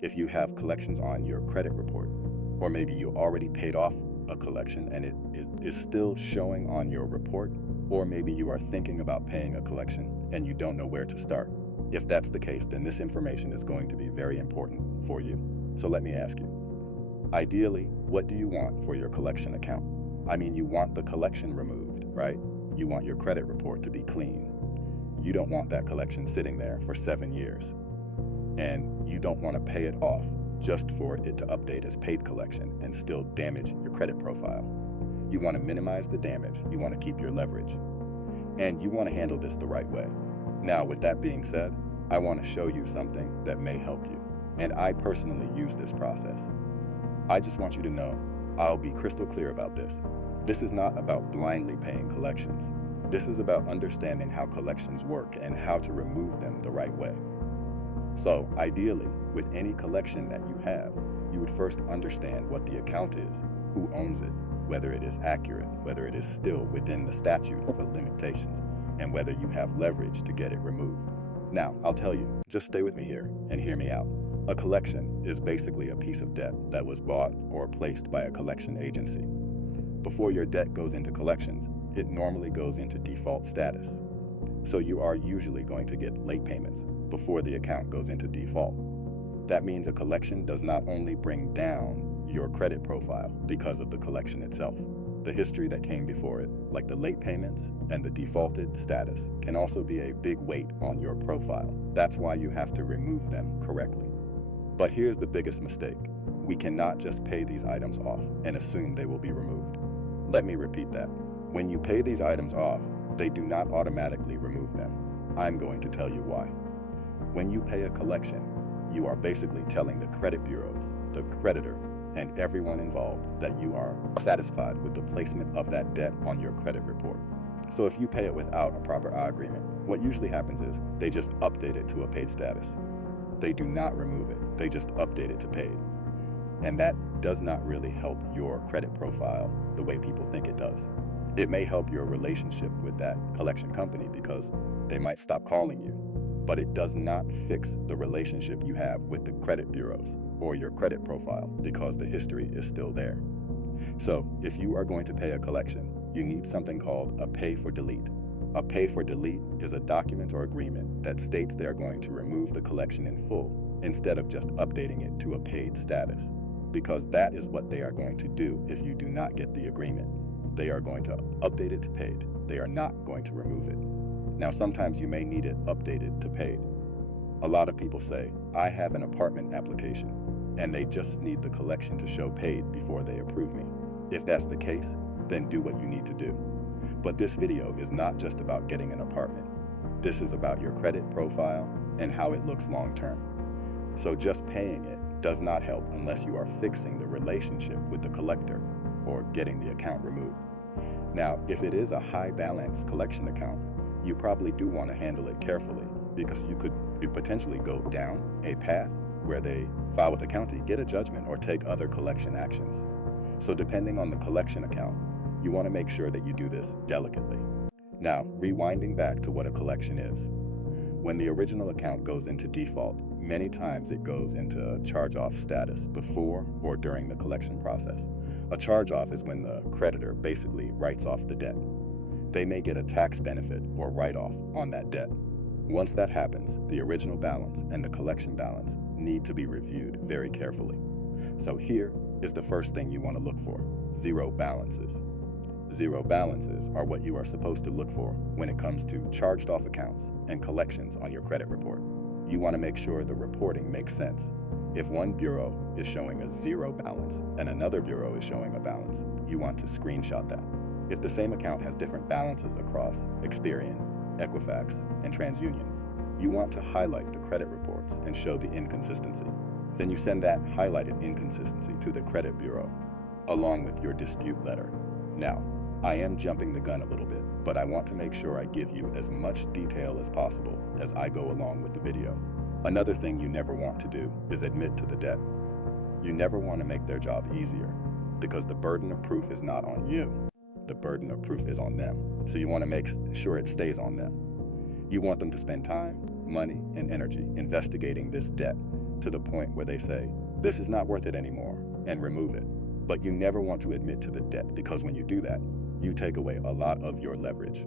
If you have collections on your credit report, or maybe you already paid off a collection and it is still showing on your report, or maybe you are thinking about paying a collection and you don't know where to start. If that's the case, then this information is going to be very important for you. So let me ask you, ideally, what do you want for your collection account? I mean, you want the collection removed, right? You want your credit report to be clean. You don't want that collection sitting there for 7 years. And you don't want to pay it off just for it to update as paid collection and still damage your credit profile. You want to minimize the damage. You want to keep your leverage. And you want to handle this the right way. Now, with that being said, I want to show you something that may help you. And I personally use this process. I just want you to know, I'll be crystal clear about this. This is not about blindly paying collections. This is about understanding how collections work and how to remove them the right way. So ideally, with any collection that you have, you would first understand what the account is, who owns it, whether it is accurate, whether it is still within the statute of limitations, and whether you have leverage to get it removed. Now, I'll tell you, just stay with me here and hear me out. A collection is basically a piece of debt that was bought or placed by a collection agency. Before your debt goes into collections, it normally goes into default status. So you are usually going to get late payments before the account goes into default. That means a collection does not only bring down your credit profile because of the collection itself. The history that came before it, like the late payments and the defaulted status, can also be a big weight on your profile. That's why you have to remove them correctly. But here's the biggest mistake. We cannot just pay these items off and assume they will be removed. Let me repeat that. When you pay these items off, they do not automatically remove them. I'm going to tell you why. When you pay a collection, you are basically telling the credit bureaus, the creditor, and everyone involved that you are satisfied with the placement of that debt on your credit report. So if you pay it without a proper I agreement, what usually happens is they just update it to a paid status. They do not remove it, they just update it to paid. And that does not really help your credit profile the way people think it does. It may help your relationship with that collection company because they might stop calling you, but it does not fix the relationship you have with the credit bureaus or your credit profile because the history is still there. So if you are going to pay a collection, you need something called a pay for delete. A pay for delete is a document or agreement that states they are going to remove the collection in full instead of just updating it to a paid status, because that is what they are going to do if you do not get the agreement. They are going to update it to paid. They are not going to remove it. Now, sometimes you may need it updated to paid. A lot of people say, I have an apartment application, and they just need the collection to show paid before they approve me. If that's the case, then do what you need to do. But this video is not just about getting an apartment. This is about your credit profile and how it looks long term. So just paying it does not help unless you are fixing the relationship with the collector or getting the account removed. Now, if it is a high balance collection account, you probably do want to handle it carefully because you could potentially go down a path where they file with the county, get a judgment, or take other collection actions. So depending on the collection account, you want to make sure that you do this delicately. Now, rewinding back to what a collection is. When the original account goes into default, many times it goes into charge-off status before or during the collection process. A charge-off is when the creditor basically writes off the debt. They may get a tax benefit or write-off on that debt. Once that happens, the original balance and the collection balance need to be reviewed very carefully. So here is the first thing you want to look for: zero balances. Zero balances are what you are supposed to look for when it comes to charged off accounts and collections on your credit report. You want to make sure the reporting makes sense. If one bureau is showing a zero balance and another bureau is showing a balance, you want to screenshot that. If the same account has different balances across Experian, Equifax, and TransUnion, you want to highlight the credit reports and show the inconsistency. Then you send that highlighted inconsistency to the credit bureau, along with your dispute letter. Now, I am jumping the gun a little bit, but I want to make sure I give you as much detail as possible as I go along with the video. Another thing you never want to do is admit to the debt. You never want to make their job easier, because the burden of proof is not on you. The burden of proof is on them. So you want to make sure it stays on them. You want them to spend time, money, and energy investigating this debt to the point where they say, this is not worth it anymore, and remove it. But you never want to admit to the debt, because when you do that, you take away a lot of your leverage.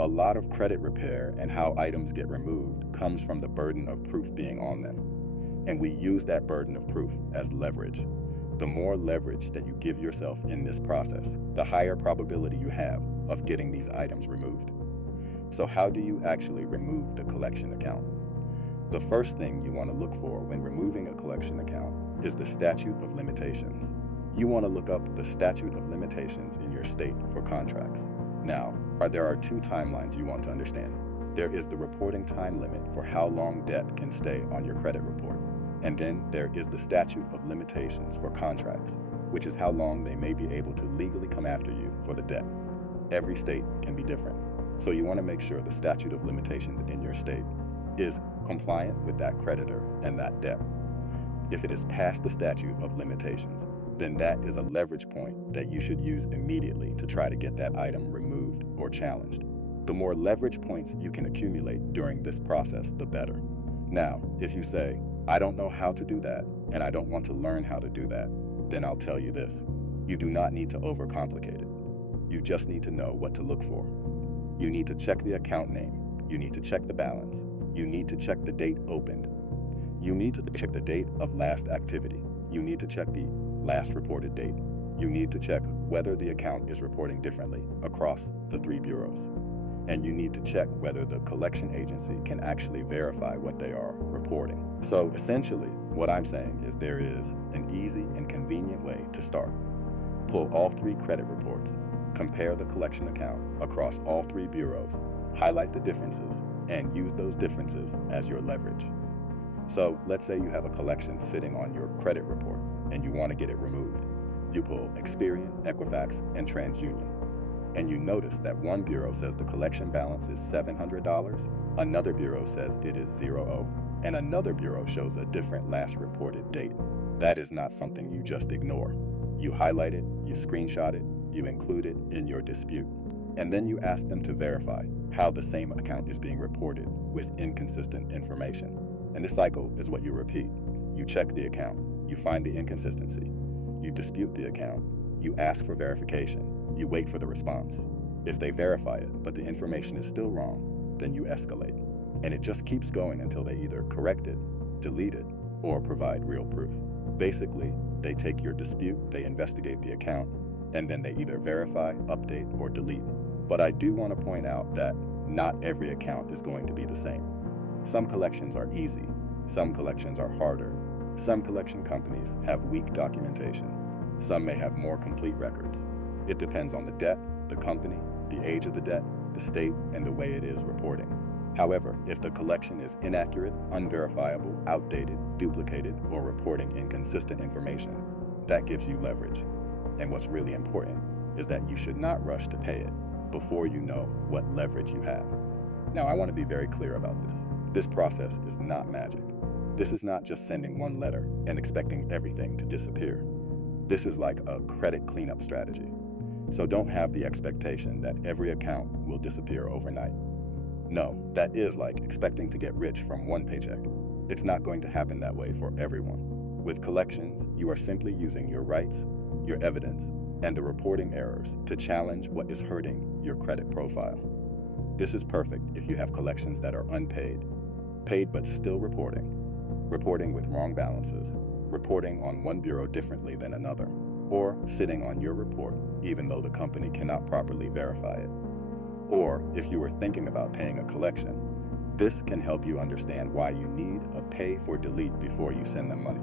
A lot of credit repair and how items get removed comes from the burden of proof being on them. And we use that burden of proof as leverage. The more leverage that you give yourself in this process, the higher probability you have of getting these items removed. So how do you actually remove the collection account? The first thing you want to look for when removing a collection account is the statute of limitations. You want to look up the statute of limitations in your state for contracts. Now, there are two timelines you want to understand. There is the reporting time limit for how long debt can stay on your credit report. And then there is the statute of limitations for contracts, which is how long they may be able to legally come after you for the debt. Every state can be different. So you want to make sure the statute of limitations in your state is compliant with that creditor and that debt. If it is past the statute of limitations, then that is a leverage point that you should use immediately to try to get that item removed or challenged. The more leverage points you can accumulate during this process, the better. Now, if you say, I don't know how to do that, and I don't want to learn how to do that, then I'll tell you this. You do not need to overcomplicate it. You just need to know what to look for. You need to check the account name. You need to check the balance. You need to check the date opened. You need to check the date of last activity. You need to check the last reported date. You need to check whether the account is reporting differently across the 3 bureaus. And you need to check whether the collection agency can actually verify what they are reporting. So essentially, what I'm saying is there is an easy and convenient way to start. Pull all 3 credit reports, compare the collection account across all 3 bureaus, highlight the differences, and use those differences as your leverage. So let's say you have a collection sitting on your credit report and you want to get it removed. You pull Experian, Equifax, and TransUnion. And you notice that one bureau says the collection balance is $700, another bureau says it is 0, and another bureau shows a different last reported date. That is not something you just ignore. You highlight it, you screenshot it, you include it in your dispute, and then you ask them to verify how the same account is being reported with inconsistent information. And this cycle is what you repeat. You check the account, you find the inconsistency, you dispute the account, you ask for verification, you wait for the response. If they verify it, but the information is still wrong, then you escalate. And it just keeps going until they either correct it, delete it, or provide real proof. Basically, they take your dispute, they investigate the account, and then they either verify, update, or delete. But I do want to point out that not every account is going to be the same. Some collections are easy, some collections are harder. Some collection companies have weak documentation. Some may have more complete records. It depends on the debt, the company, the age of the debt, the state, and the way it is reporting. However, if the collection is inaccurate, unverifiable, outdated, duplicated, or reporting inconsistent information, that gives you leverage. And what's really important is that you should not rush to pay it before you know what leverage you have. Now, I want to be very clear about this. This process is not magic. This is not just sending one letter and expecting everything to disappear. This is like a credit cleanup strategy. So don't have the expectation that every account will disappear overnight. No, that is like expecting to get rich from one paycheck. It's not going to happen that way for everyone. With collections, you are simply using your rights, your evidence, and the reporting errors to challenge what is hurting your credit profile. This is perfect if you have collections that are unpaid, paid but still reporting with wrong balances, reporting on one bureau differently than another, or sitting on your report even though the company cannot properly verify it. Or if you were thinking about paying a collection, this can help you understand why you need a pay for delete before you send them money.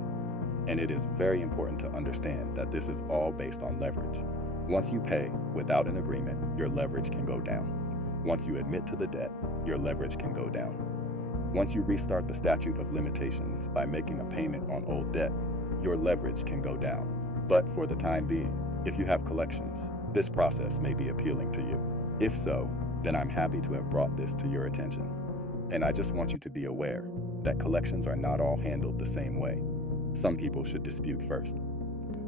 And it is very important to understand that this is all based on leverage. Once you pay without an agreement, your leverage can go down. Once you admit to the debt, your leverage can go down. Once you restart the statute of limitations by making a payment on old debt, your leverage can go down. But for the time being, if you have collections, this process may be appealing to you. If so, then I'm happy to have brought this to your attention. And I just want you to be aware that collections are not all handled the same way. Some people should dispute first.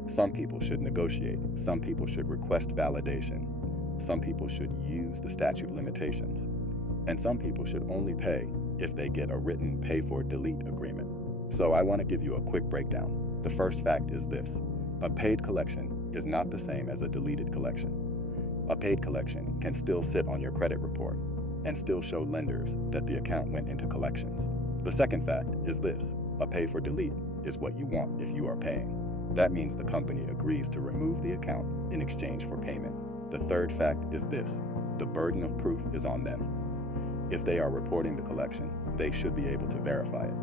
Some people should negotiate. Some people should request validation. Some people should use the statute of limitations. And some people should only pay if they get a written pay for delete agreement. So I want to give you a quick breakdown. The first fact is this: a paid collection is not the same as a deleted collection. A paid collection can still sit on your credit report and still show lenders that the account went into collections. The second fact is this: a pay for delete is what you want if you are paying. That means the company agrees to remove the account in exchange for payment. The third fact is this: the burden of proof is on them. If they are reporting the collection, they should be able to verify it.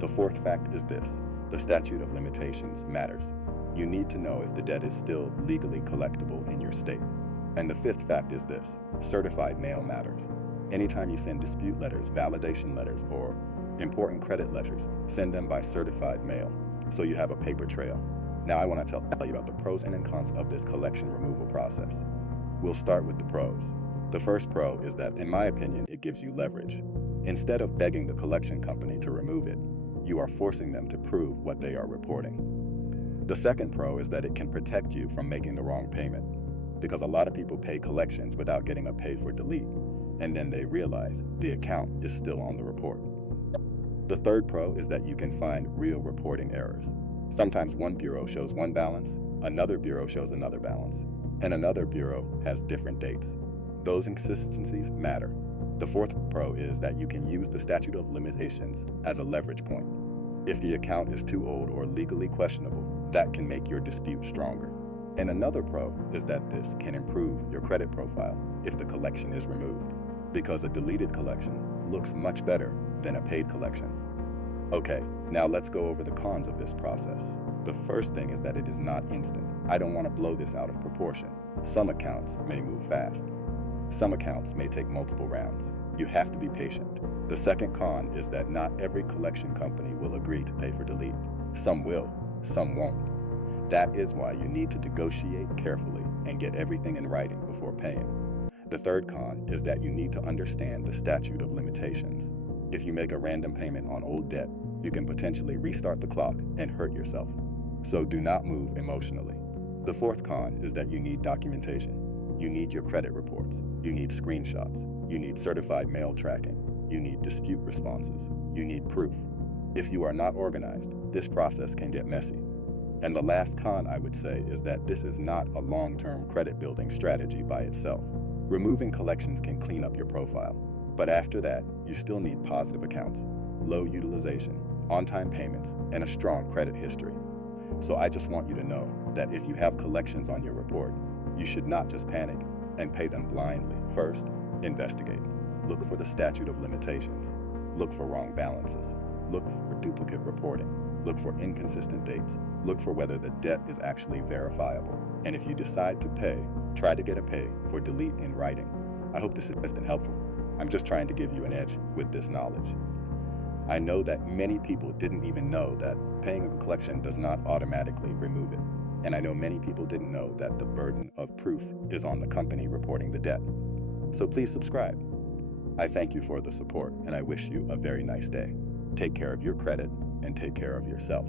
The fourth fact is this: the statute of limitations matters. You need to know if the debt is still legally collectible in your state. And the fifth fact is this: certified mail matters. Anytime you send dispute letters, validation letters, or important credit letters, send them by certified mail so you have a paper trail. Now I want to tell you about the pros and cons of this collection removal process. We'll start with the pros. The first pro is that, in my opinion, it gives you leverage. Instead of begging the collection company to remove it, you are forcing them to prove what they are reporting. The second pro is that it can protect you from making the wrong payment, because a lot of people pay collections without getting a pay for delete, and then they realize the account is still on the report. The third pro is that you can find real reporting errors. Sometimes one bureau shows one balance, another bureau shows another balance, and another bureau has different dates. Those inconsistencies matter. The fourth pro is that you can use the statute of limitations as a leverage point. If the account is too old or legally questionable, that can make your dispute stronger. And another pro is that this can improve your credit profile if the collection is removed, because a deleted collection looks much better than a paid collection. Okay, now let's go over the cons of this process. The first thing is that it is not instant. I don't want to blow this out of proportion. Some accounts may move fast. Some accounts may take multiple rounds. You have to be patient. The second con is that not every collection company will agree to pay for delete. Some will, some won't. That is why you need to negotiate carefully and get everything in writing before paying. The third con is that you need to understand the statute of limitations. If you make a random payment on old debt, you can potentially restart the clock and hurt yourself. So do not move emotionally. The fourth con is that you need documentation. You need your credit reports. You need screenshots. You need certified mail tracking. You need dispute responses. You need proof. If you are not organized, this process can get messy. And the last con, I would say, is that this is not a long-term credit building strategy by itself. Removing collections can clean up your profile, but after that, you still need positive accounts, low utilization, on-time payments, and a strong credit history. So I just want you to know that if you have collections on your report, you should not just panic and pay them blindly. First, investigate. Look for the statute of limitations. Look for wrong balances. Look for duplicate reporting. Look for inconsistent dates. Look for whether the debt is actually verifiable. And if you decide to pay, try to get a pay for delete in writing. I hope this has been helpful. I'm just trying to give you an edge with this knowledge. I know that many people didn't even know that paying a collection does not automatically remove it. And I know many people didn't know that the burden of proof is on the company reporting the debt. So please subscribe. I thank you for the support, and I wish you a very nice day. Take care of your credit and take care of yourself.